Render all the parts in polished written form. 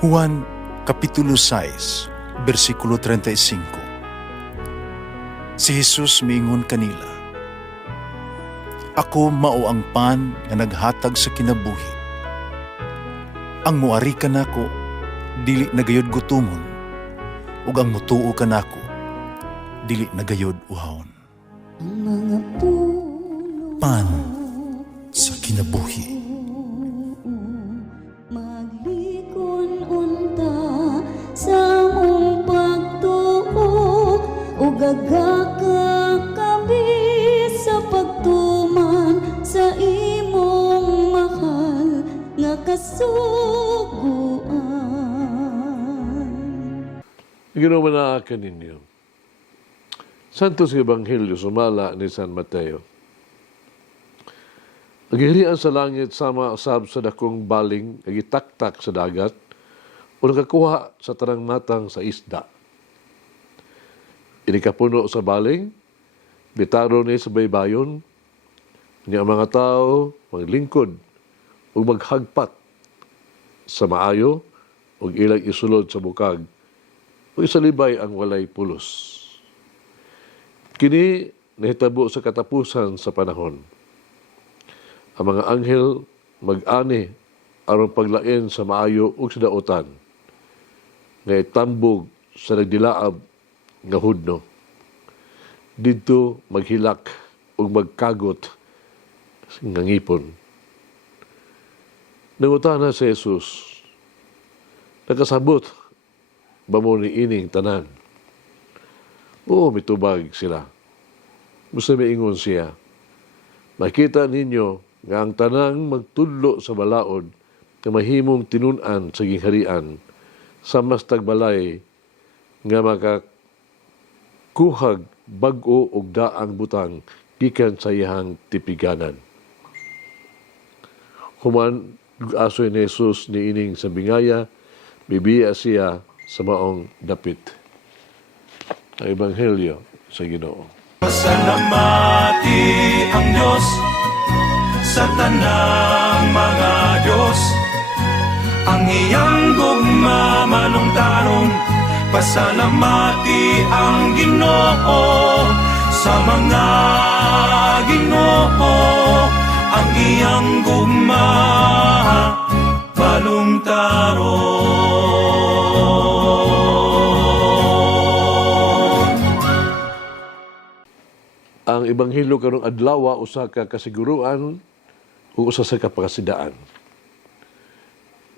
Juan Kapitulo 6, versikulo 35. Si Jesus miingon kanila, "Ako mao ang pan nga naghatag sa kinabuhi. Ang muari kanako dili nagayod gutomon, ug ang mutuo kanako dili nagayod uhawon." Ang mga puno Pan sa kinabuhi. maglikon unta sa mong pagtuo ug gagaka kami sa pagtuman sa imong mahal nga kasuguan. Ginawa na kaninyo. Santos Ebanghelyo sumala ni San Mateo. Naghirian sa langit sama usab sa dakong baling nagitaktak sa dagat o nakakuha sa tanang matang sa isda. Inikapuno sa baling, bitaro ni sa baybayon, niya ang mga tao maglingkod o maghagpat sa maayo o ilang isulod sa bukag o isalibay ang walay pulos. Kini nahitabo sa katapusan sa panahon. Ang mga anghel mag-ani aron paglain sa maayo ug sa daotan nga itambog sa nagdilaab nga hudno. Didto maghilak ug magkagot nga ngipon. Nangutana si Jesus, nakasabot ba mo ni ining tanan? Oo, mitubag sila. Gusto miingon siya, makita ninyo nga ang tanang magtudlo sa balaod nga mahimong tinunan sa gingharian sa mas tagbalay nga makakuhag bag-o og daang butang gikan sa iyang tipiganan. Human asoy ni Jesus ni ining sa bingaya, bibiya siya sa maong dapit. Ang Ebanghelyo sa Ginoo. Pasalamati ang Diyos sa tanang mga Diyos, ang iyang gugma manungtanon. Pasalamati ang Ginoo sa mga Ginoo, ang iyang gugma manungtaron. Ang Ebanghelyo karong adlaw usa ka kasiguruan ug usa sa kapakasidaan.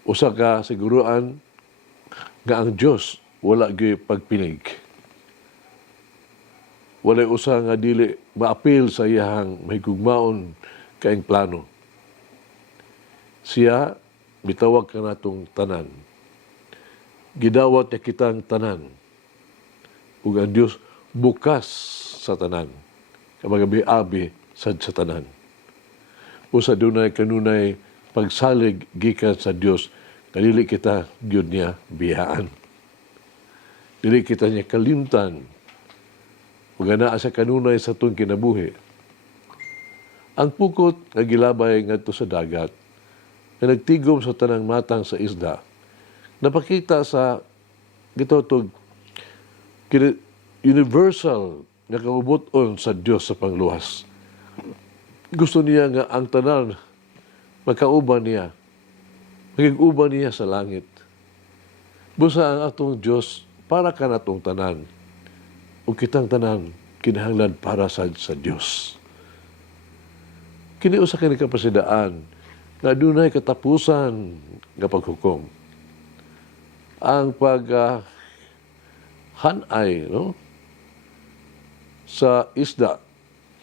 Usa ka siguruan nga ang Dios wala gyud pagpinig. Wala usa nga dili maapil sa iyang mahigugmaon kaing plano. Siya mitawag ka natong tanan. Gidawat niya kitang tanan. Ug ang Dios bukas sa tanan. Kamagabi-abi sa tanan. Usa dunay kanunay pagsalig gikan sa Dios nga dili kita gyud niya biyaan. Dili kita niya kalimtan ug anaa sa kanunay sa atong kinabuhi. Ang pukot nga gilabay ngadto sa dagat nga nagtigom sa tanang matang sa isda napakita sa gitawtog universal nga kaubuton sa Dios sa pangluwas. Gusto niya nga ang tanan magkauban niya. Magig-uban niya sa langit. Busa ang atong Dios para ka natong tanan. O kitang tanan kinahanglan para sa Dios. Kini usa kini kapasidaan nga dunay katapusan nga paghukom. Ang hanay sa isda,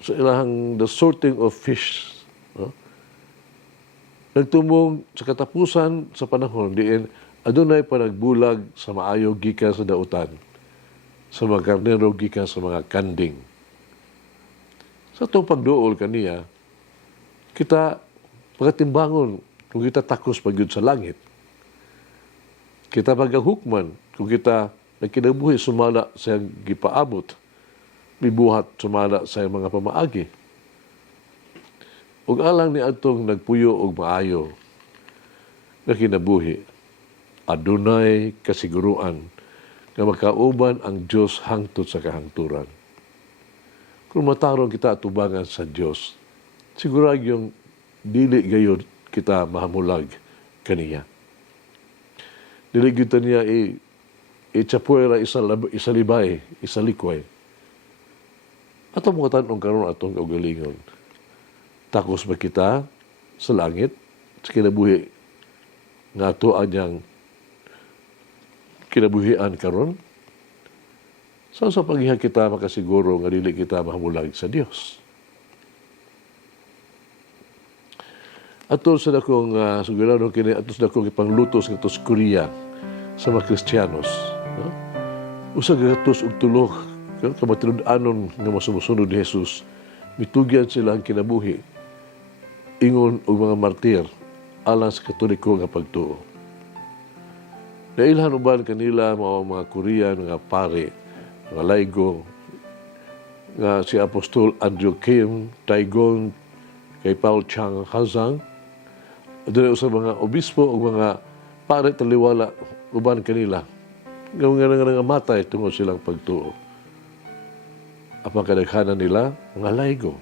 sa ilahang the sorting of fish. Nagtumong sa katapusan sa panahon diin adunay panagbulag sa maayo gikan sa dautan, sa mga karnero gikan sa mga kanding. Sa itong pagduol kaniya, kita pagkatimbangon kung kita takos pagyud sa langit. Kita pagahukman kung kita nagkinabuhi sumala sa gipaabot, mibuhat sumala sa mga pamaagi. Ug alang ni atong nagpuyo og maayo nga kinabuhi. adunay kasiguruan nga makauban ang Dios hangtod sa kahangturan. Kung matarong kita atubangan sa Dios, sigurado yung dili gayud kita mahamulag kaniya. Dili gyud niya itsapuera isa libay, isa likway. Ato mo katanong karon atong kaugalingon. Takos ba kita sa langit sa kinabuhi nga ato anyang kinabuhian karon? Sa paghiha kita makasiguro nga dili kita mahamulag sa Dios. Ato sa dakong sigurado kini ato sa dakong ipanglutos ngadto sa Korea sa mga Kristiyanos. No? Usa gatos og tulo kamatinud-anon nga masumusunod ni Jesus, mitugyan sila ang kinabuhi ingon og mga martir alang sa Katoliko nga pagtuo. Nailhan uban kanila mga Korean, mga pare, mga laigo, nga si Apostol Andrew Kim, Taigon, kay Paul Chang Hazang, doon sa mga obispo o mga pare taliwala uban kanila. Nga matay tungod silang pagtuo. Apang kadaghanan nila, mga laigo.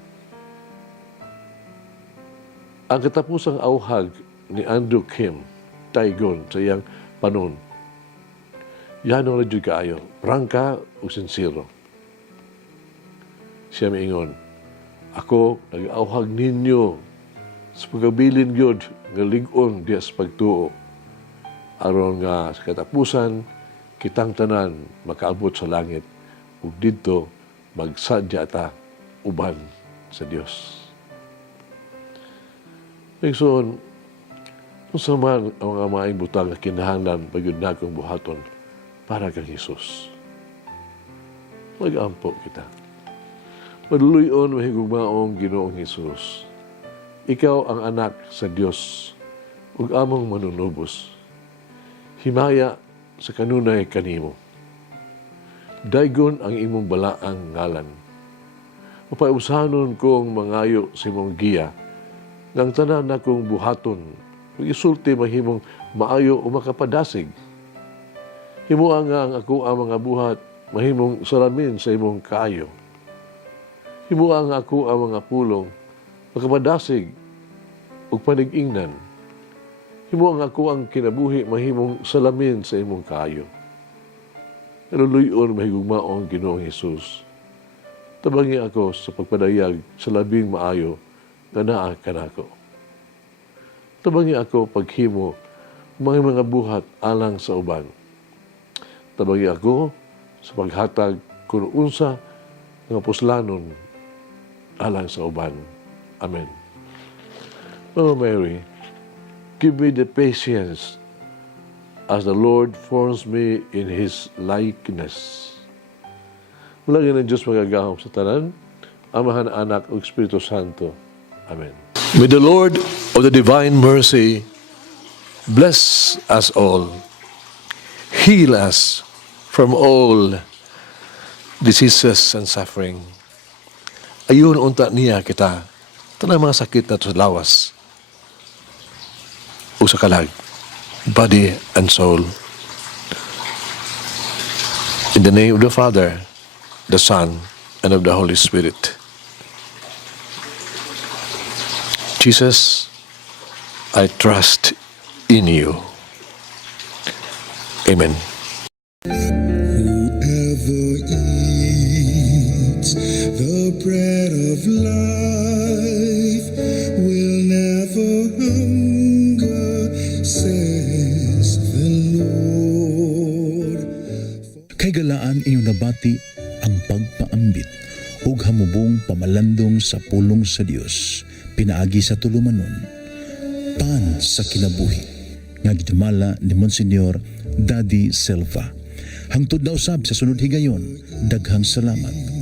Ang katapusang auhag ni Andrew Kim, Taigon, sa iyang panon, yan ang radyo kaayo, prangka o sincero. Siya miingon, ako nag-auhag ninyo sa pagkabilin yun nga ligon diya sa pagtuo. Aron nga sa katapusan, kitang tanan makaabot sa langit ug didto magsadya ta uban sa Dios. Pagsoon, kung sa man ang mga maing butang na kinahanglan pagyud na kong buhaton para kang Jesus. Mag-ampo kita. Maduluyon mahigugmaong Ginoong Jesus. Ikaw ang anak sa Dios ug among manunubos. Himaya sa kanunay kanimo. Daygon ang imong balaang ngalan. Mapaiusahanon kong mangayo sa imong giya, ngang tanan na kong buhaton, isulti mahimong maayo o makapadasig. Himuha nga ang ako ang mga buhat, mahimong salamin sa imong kaayo. Himuha nga ako ang mga pulong, makapadasig o panig-ingnan. Himuha nga ako ang kinabuhi, mahimong salamin sa imong kaayo. Naluluyon mahigugmaong Ginoong Jesus. Tabangi ako sa pagpadayag sa labing maayo nga naa kanako. Tabangi ako paghimo mga buhat alang sa uban. Tabangi ako sa paghatag kung unsa nga puslanon alang sa uban. Amen. Mama Mary, give me the patience as the Lord forms me in His likeness. Mula ng Diyos magagahom sa tanan, Amahan, Anak, ug Espiritu Santo. Amen. May the Lord of the divine mercy bless us all, heal us from all diseases and suffering. Ayun unta niya kita, tanang mga sakit na to sa lawas o sa kalag, body and soul. In the name of the Father, the Son, and of the Holy Spirit. Jesus, I trust in you. Amen. Whoever eats the bread of life will never hunger, says the Lord. Kay galaan inyong nabati ang pagpaambit ug hamubong pamalandong sa pulong sa Dios pinaagi sa tulumanon pan sa kinabuhi nga gidumala ni Monsignor Daddy Silva. Hangtod na usab sa sunod higayon, daghang salamat.